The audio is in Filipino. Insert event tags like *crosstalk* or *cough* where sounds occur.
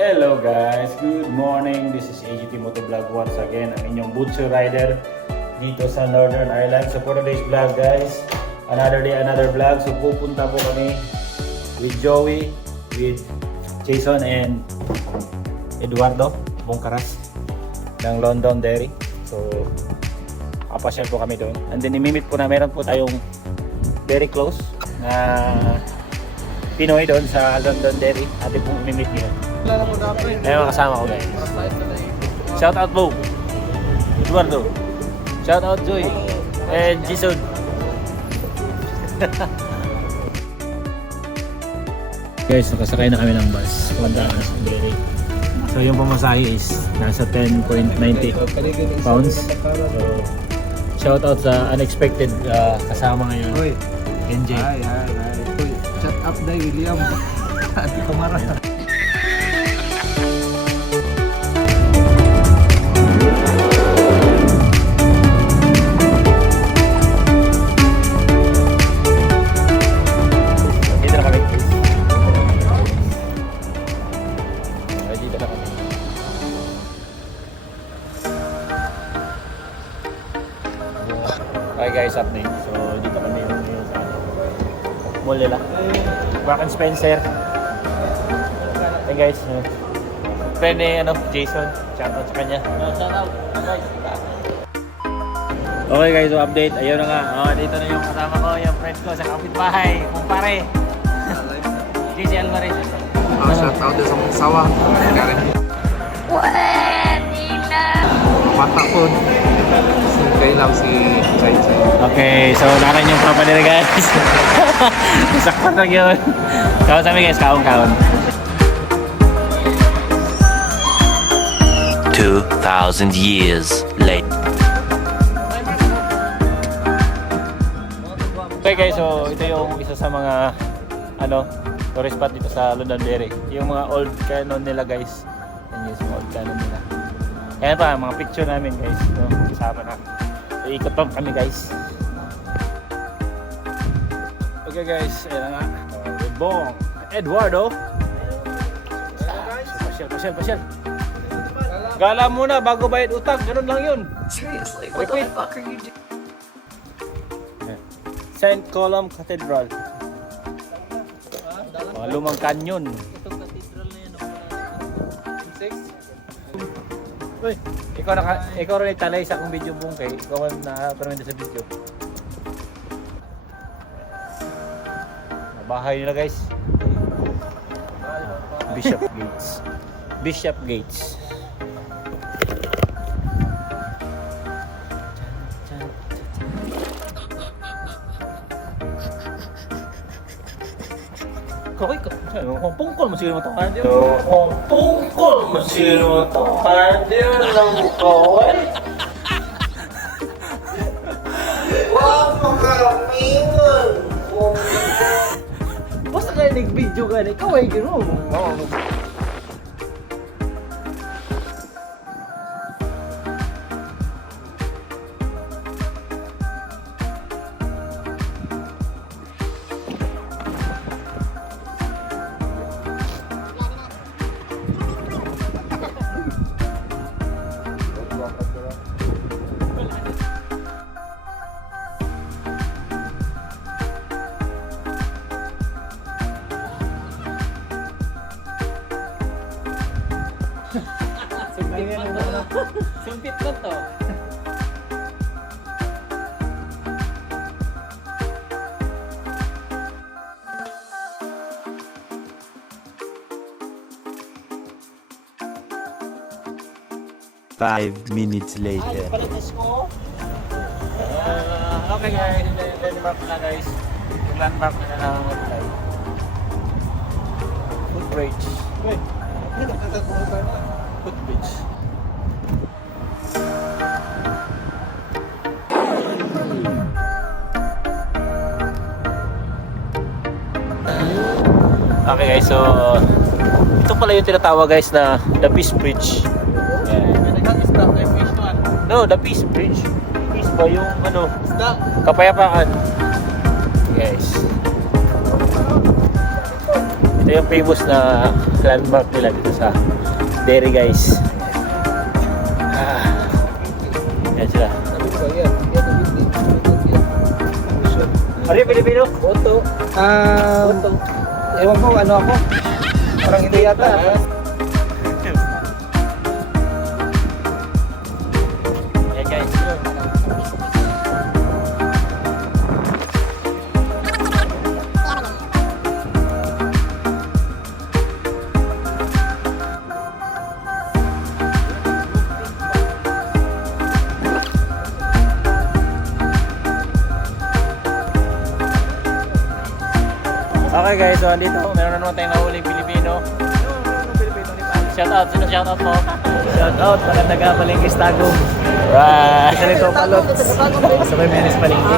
Hello guys, good morning. This is AGT Motovlog once again, ang inyong Butcher Rider dito sa Northern Ireland. So for today's vlog guys, another day, another vlog. So pupunta po kami with Joey, with Jason and Eduardo Bongkaras ng London Dairy. So kapasyal po kami doon. And then imimit po na meron po tayong very close na Pinoy doon sa London Dairy. Atin pong imimit ngayon. Ayun mga kasama ko guys. Shout out Bo. Eduardo. Shout out Joy. And Jason. *laughs* guys, nakasakay na kami ng bus. Punta kami sa Dairy. So yung pamasahe is nasa 10.90 pounds. So shout out sa unexpected uh, kasama ngayon. NJ. hi, hi, hi. Uy, shut up day, William. Ati kamara. Dito na kami. Ay, dito na kami. Okay guys, update. So, dito kami yung yung sa mall nila. Mark and Spencer. Hey guys. uh, Friend ni ano, Jason. Shoutout sa kanya. Shoutout. Okay guys, so update. Ayun na nga. Oh, dito na yung kasama ko, yung friends ko sa kapitbahay. Kumpare. *laughs* JC Alvarez. Ah, shout out din sa mga sawa. Karen. Pwede na! Mata po. Lang si Chay. Okay, so nakan yung papa nila guys. *laughs* Sakto lang yun. Kaon sa amin guys, kaon kaon. 2,000 years later. Okay guys, so ito yung isa sa mga ano, tourist spot dito sa Londonderry. Yung mga old canon nila guys. Yan yung mga old canon nila. Ayan pa, mga picture namin guys. Ito, kasama na. Iikot lang kami guys. Okay guys, ayan na nga. Uh, Bong, Eduardo. Pasyal, pasyal, pasyal. Gala muna bago bayad utang, ganun lang yun. Seriously, what the fuck are you doing? St. Column Cathedral. Lumang kanyon. Uy, ikaw naka, ikaw rin italay sa akong video bung kay ikaw ang na-permit sa video. Bahay nila guys. Bishop Gates. Bishop Gates. Kaway ka. Kung pungkol mo siguro matakan din. So, kung pungkol mo siguro matakan din lang kaway. Basta kayo nag-video ka ni kaway gano'n. Oo. *laughs* Sumpit na to. Five minutes later. Palatas ko. Uh, okay guys, landmark na guys. Landmark na na nakalagay. Footbridge. Wait. Footbridge. Okay guys, so ito pala yung tinatawag guys na the Peace Bridge. Yan. No, the Peace Bridge. Peace ba yung ano? Kapayapaan. Guys. Ito yung famous na landmark nila dito sa Derry guys. Ah. Yan sila. Sabi ko, yan. Yan ang hindi. Ewan ko, ano ako? Parang hindi yata. So andito, meron na naman tayong nahuling Pilipino. Shout out, sino shout out mo? Shout out, maganda ka palingkis tagong. Right. Ganito palot. Sabay menes palingki.